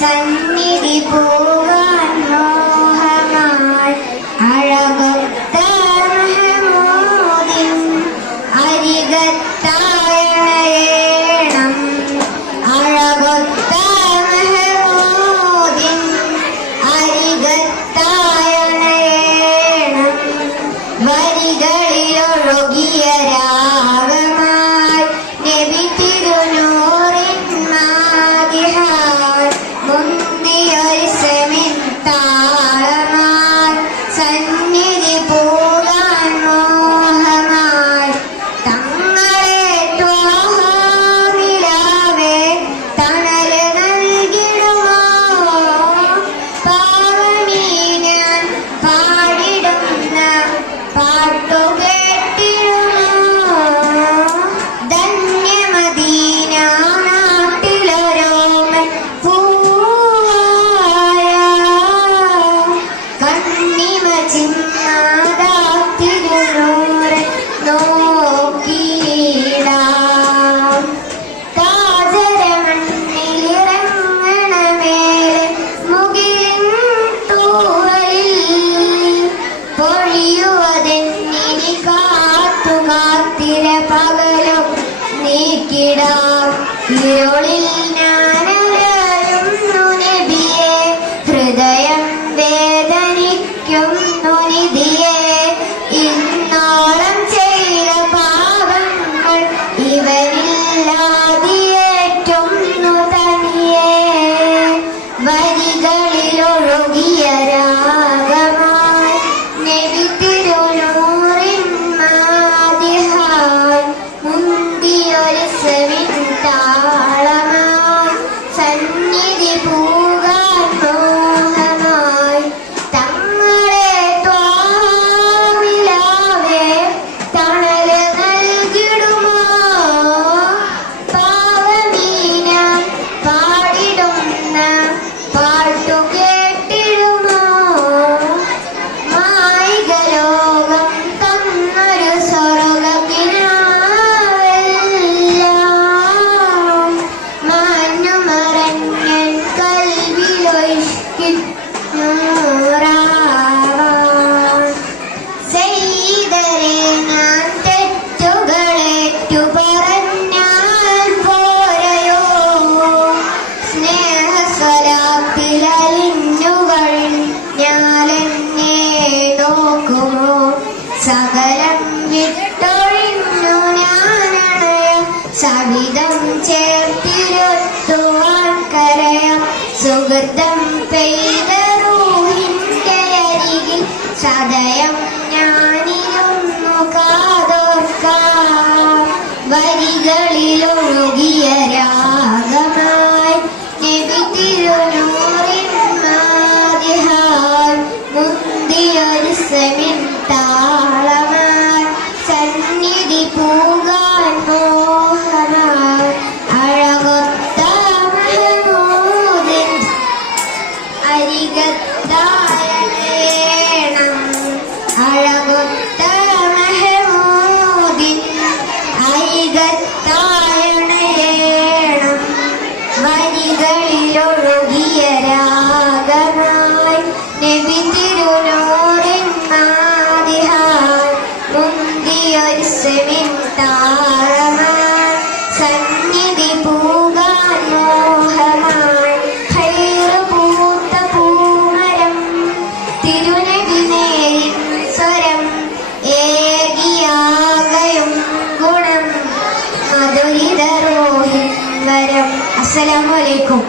സന്നിധി പോകാൻ മോഹമായി അഴകൊത്ത മെഹമൂദിൻ അരികത്തായണയേണം. അഴകൊത്ത മെഹമൂദിൻ അരികത്തായണയേണം. വരികളിലൊഴുകിയ രാഗമായി നബി തിരുനൂറിൻ മാദിഹാൽ മുന്തിയൊരിസമിൻ താളമായി സന്നിധി പോകാൻ മോഹമായി തങ്ങളെ ത്വാഹാമിലാവേ തണല് നൽകിടുമോ. പാവമീ ഞാൻ പാടിടുന്ന പാട്ടു കേട്ടിടുമോ. ധന്യമദീന നാട്ടിലൊരോമൻ പൂവായ കണ്ണിമ ചിമ്മാതാ തിരുനൂറ് നോക്കിയിടാം. താജരമണ്ണിലിറങ്ങണ മേലെ മുകിലിൻ തൂവലിൽ പൊഴിയുവതെന്നിനി കാത്തു കാത്തിര പകലും നീക്കിടാം. ഇരുളിൽ ഞാനലയുന്നു നബിയെ ഹൃദയം വേദനിക്കുന്നു നിധിയെ. ഇന്നോളം ചെയ്ത പാപങ്ങൾ ഇവരില്ലാതിയേറ്റുന്നു തനിയെ. വരികളിലൊഴുകിയ രാഗമായി നബി തിരുനൂറിൻ മാദിഹാൽ മുന്തിയൊരിസമിൻ താളമായി സന്നിധി പോകാൻ മോഹമായി തങ്ങളെ ത്വാമിലാവേ തണല് നൽകിടുമോ. പാവമീ ഞാൻ പാടിടുന്ന പാട്ടു കേട്ടിടുമോ. മായിക ലോകം തന്നൊരു സ്വർഗ്ഗക്കിനാവെല്ലാം മാഞ്ഞുമറഞ്ഞൻ കൽവിലൊഴുക്കി നൂറാവാൻ. സെയ്തരെ ഞാൻ തെറ്റുകളേറ്റു പറഞ്ഞാൽ പോരയോ. സ്നേഹസ്വരാത്തിലലിഞ്ഞുകൾ ഞാലെന്നെ നോക്കുമോ. സകലം വിട്ടൊഴിഞ്ഞു ഞാനണയ സവിധം ചേർത്തിരുത്തുവാൻ കരയാം. സുഹൃതം പെയ്ത റൂഹിന്റെ അരികിൽ സദയം ഞാനിരുന്നു കാതോർക്കാം. വരികളിലൊഴുകിയ രാഗമായി നബി തിരുനൂറിൻ മാദിഹാൽ മുന്തിയൊരിസമിൻ താളമായി സന്നിധി പോകാൻ മോഹമായി അഴകൊത്ത മെഹമൂദിൻ അരികത്തായണേണം. അഴകൊത്ത മെഹമൂദിൻ അരികത്തായണേണം. വരികളിലൊഴുകിയ രാഗമായി നബി തിരുനൂറിൻ മാദിഹാൽ മുന്തിയൊരിസമിൻ താളമായി സന്നിധി പോകാൻ മോഹമായി ഖൈറ് പൂത്ത പൂമരം തിരുനബി നേരിൻ സ്വരം ഏകിയാകയും ഗുണം മധുരിത റോഹിൻ വരം. അസ്സലാമു അലൈക്കും.